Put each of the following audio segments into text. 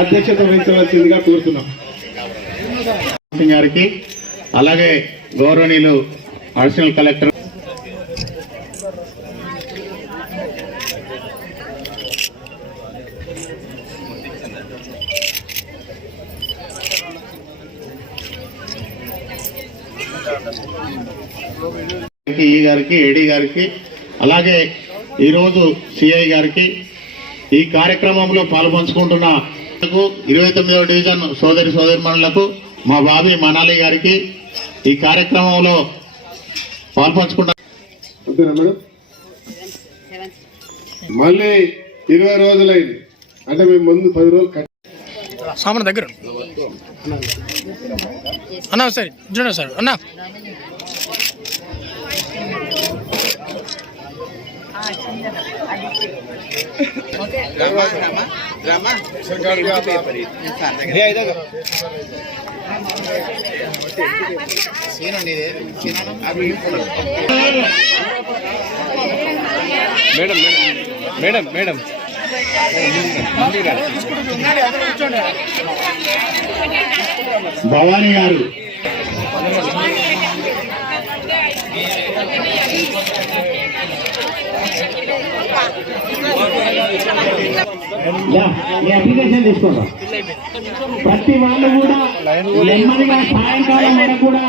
అధ్యక్షత వహించవలసిందిగా కోరుతున్నాం గారికి, అలాగే గౌరవనీయులు అడిషనల్ కలెక్టర్ ఈ గారికి, ఏడీ గారికి, అలాగే ఈరోజు సిఐ గారికి, ఈ కార్యక్రమంలో పాల్పంచుకుంటున్న 29వ డివిజన్ సోదరిమణులకు, మా బాబీ మనాలి గారికి, ఈ కార్యక్రమంలో పాల్పంచుకుంటా మళ్ళీ 20 రోజులైంది అంటే మేము ముందు 10 రోజులు సామాన్ దగ్గర అన్నా సరే చూడండి సార్ అన్నా మేడం మేడం మేడం భవానీ గారు, మీ అప్లికేషన్ తీసుకోండి. ప్రతి వాళ్ళు కూడా నెమ్మదిగా సాయంకాలం వరకు కూడా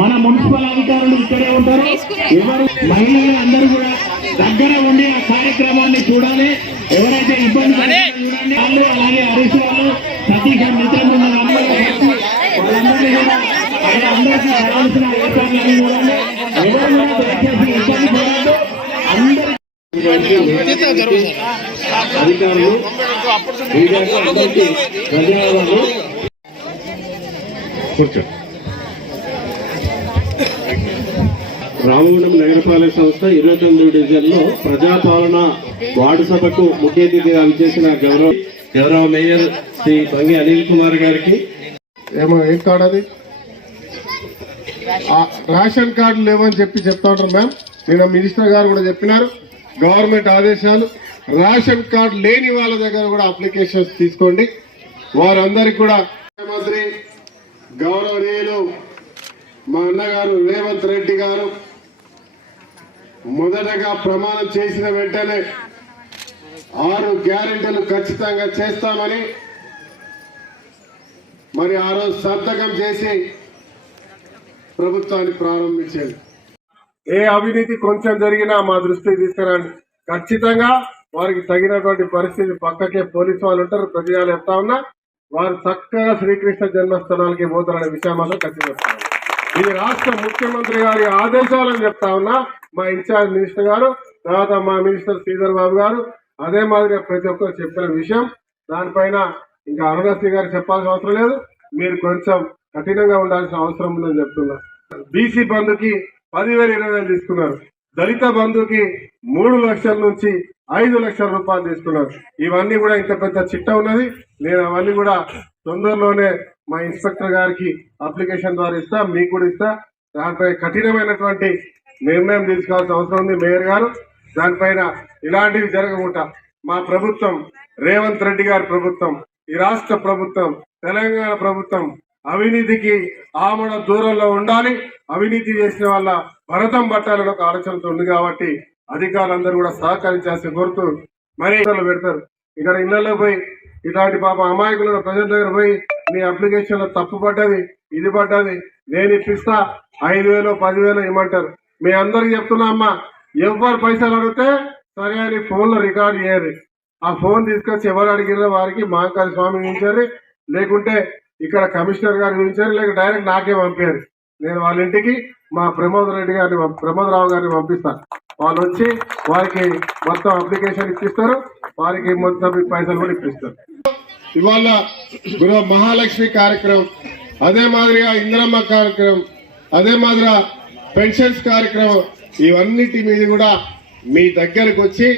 మన మున్సిపల్ అధికారులు ఇక్కడే ఉంటారు. ఎవరు మహిళలు అందరూ కూడా దగ్గర ఉండి ఆ కార్యక్రమాన్ని చూడాలి. ఎవరైతే ఇబ్బంది చూడండి వాళ్ళు, అలాగే హరీష్ వాళ్ళు, సతీష్ మిత్రులు వాళ్ళందరినీ కూడా అందరికీ కావాల్సిన ఏర్పాట్లన్నీ చూడండి. ఎవరు కూడా దయచేసి ఇబ్బంది పడద్దు. అందరూ అధికారులు ధన్యవాదాలు. కూర్చో. రామగుండం నగరపాలక సంస్థ 29వ డివిజన్లో ప్రజాపాలన వార్డు సభకు ముఖ్య అతిథిగా విచ్చేసిన గౌరవ మేయర్ శ్రీ బంగి అనిల్ కుమార్ గారికి, ఏం కార్డు అది రేషన్ కార్డు లేవని చెప్తా ఉంటారు మ్యామ్. నిన్న మినిస్టర్ గారు కూడా చెప్పినారు, గవర్నమెంట్ ఆదేశాలు, రేషన్ కార్డు లేని వాళ్ళ దగ్గర కూడా అప్లికేషన్స్ తీసుకోండి. వారందరికీ కూడా ముఖ్యమంత్రి గౌరవనీయులు మా అన్నగారు రేవంత్ రెడ్డి గారు మొదటగా ప్రమాణం చేసిన వెంటనే 6 గ్యారెంటీలు ఖచ్చితంగా చేస్తామని మరి ఆ రోజు సంతకం చేసి ప్రభుత్వాన్ని ప్రారంభించారు. ఏ అవినీతి కొంచెం జరిగినా మా దృష్టికి తీసుకురండి. ఖచ్చితంగా వారికి తగినటువంటి పరిస్థితి పక్కకే పోలీసు వాళ్ళు ఉంటారు. ప్రతిగా చెప్తా ఉన్నా, వారు చక్కగా శ్రీకృష్ణ జన్మస్థానాలకి పోతారనే విషయం మాత్రం ఖచ్చితంగా. ఇది రాష్ట్ర ముఖ్యమంత్రి గారి ఆదేశాలని చెప్తా ఉన్నా. మా ఇన్ఛార్జ్ మినిస్టర్ గారు, తర్వాత మా మినిస్టర్ శ్రీధర్ బాబు గారు, అదే మాదిరిగా ప్రతి ఒక్కరు చెప్పిన విషయం. దానిపైన ఇంకా అరుణశ్రీ గారు చెప్పాల్సిన అవసరం లేదు. మీరు కొంచెం కఠినంగా ఉండాల్సిన అవసరం ఉందని చెప్తున్నా. బీసీ బంధుకి 10,000, 20,000 తీసుకున్నారు. దళిత బంధుకి 3 లక్షల నుంచి 5 లక్షల రూపాయలు తీసుకున్నారు. ఇవన్నీ కూడా ఇంత పెద్ద చిట్టా ఉన్నది. నేను అవన్నీ కూడా తొందరలోనే మా ఇన్స్పెక్టర్ గారికి అప్లికేషన్ ద్వారా ఇస్తా, మీకు కూడా ఇస్తా. దానిపై కఠినమైనటువంటి నిర్ణయం తీసుకోవాల్సిన అవసరం ఉంది మేయర్ గారు. దానిపైన ఇలాంటివి జరగకుండా మా ప్రభుత్వం, రేవంత్ రెడ్డి గారి ప్రభుత్వం, ఈ రాష్ట్ర ప్రభుత్వం, తెలంగాణ ప్రభుత్వం అవినీతికి ఆమడ దూరంలో ఉండాలి. అవినీతి చేసిన వాళ్ళ భరతం పట్టాలని ఒక ఆలోచనతో ఉంది కాబట్టి అధికారులందరూ కూడా సహకరించాల్సి కోరుతూ మరి పెడతారు. ఇక్కడ ఇళ్లలో పోయి ఇలాంటి పాప అమాయకులను ప్రజల దగ్గర పోయి మీ అప్లికేషన్ లో తప్పు పడ్డది, ఇది పడ్డది, నేను ఇప్పిస్తా 5,000, 10,000 ఇవ్వమంటారు. మీ అందరికి చెప్తున్నా అమ్మా, ఎవరు పైసలు అడిగితే సరే అని ఫోన్ లో రికార్డ్ చేయరు. ఆ ఫోన్ తీసుకొచ్చి ఎవరు అడిగినా వారికి మహంకాళి స్వామి ఉంచారు, లేకుంటే ఇక్కడ కమిషనర్ గారు ఉంచారు, లేక డైరెక్ట్ నాకే పంపారు. నేను వాళ్ళ ఇంటికి మా ప్రమోద్ రావు గారిని పంపిస్తాను. వాళ్ళు వచ్చి వారికి మొత్తం అప్లికేషన్ ఇప్పిస్తారు, వారికి మొత్తం పైసలు కూడా ఇప్పిస్తారు. ఇవాళ గృహ మహాలక్ష్మి కార్యక్రమం, అదే మాదిరిగా ఇందిరమ్మ కార్యక్రమం, అదే మాదిరిగా పెన్షన్స్ కార్యక్రమం, ఇవన్నిటి మీద కూడా మీ దగ్గరకు వచ్చి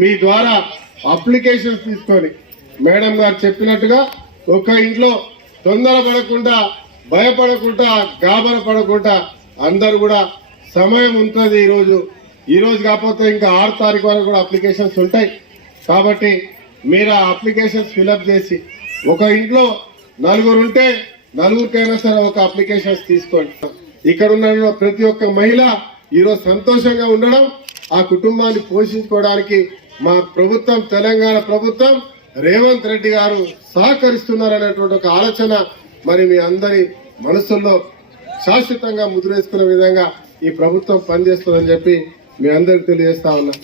మీ ద్వారా అప్లికేషన్స్ తీసుకొని మేడం గారు చెప్పినట్టుగా ఒక ఇంట్లో తొందరపడకుండా, భయపడకుండా, గాబర పడకుండా అందరూ కూడా సమయం ఉంటుంది. ఈ రోజు కాకపోతే ఇంకా 6 తారీఖు వరకు కూడా అప్లికేషన్స్ ఉంటాయి. కాబట్టి మీరు ఆ అప్లికేషన్స్ ఫిలప్ చేసి ఒక ఇంట్లో నలుగురు ఉంటే నలుగురికైనా సరే ఒక అప్లికేషన్స్ తీసుకోండి. ఇక్కడ ఉన్న ప్రతి ఒక్క మహిళ ఈరోజు సంతోషంగా ఉండడం, ఆ కుటుంబాన్ని పోషించుకోవడానికి మా ప్రభుత్వం తెలంగాణ ప్రభుత్వం రేవంత్ రెడ్డి గారు సహకరిస్తున్నారనేటువంటి ఒక ఆలోచన మరి మీ అందరి మనసుల్లో శాశ్వతంగా ముద్రేసుకునే విధంగా ఈ ప్రభుత్వం పనిచేస్తుందని చెప్పి మీ అందరికి తెలియజేస్తా ఉన్నా.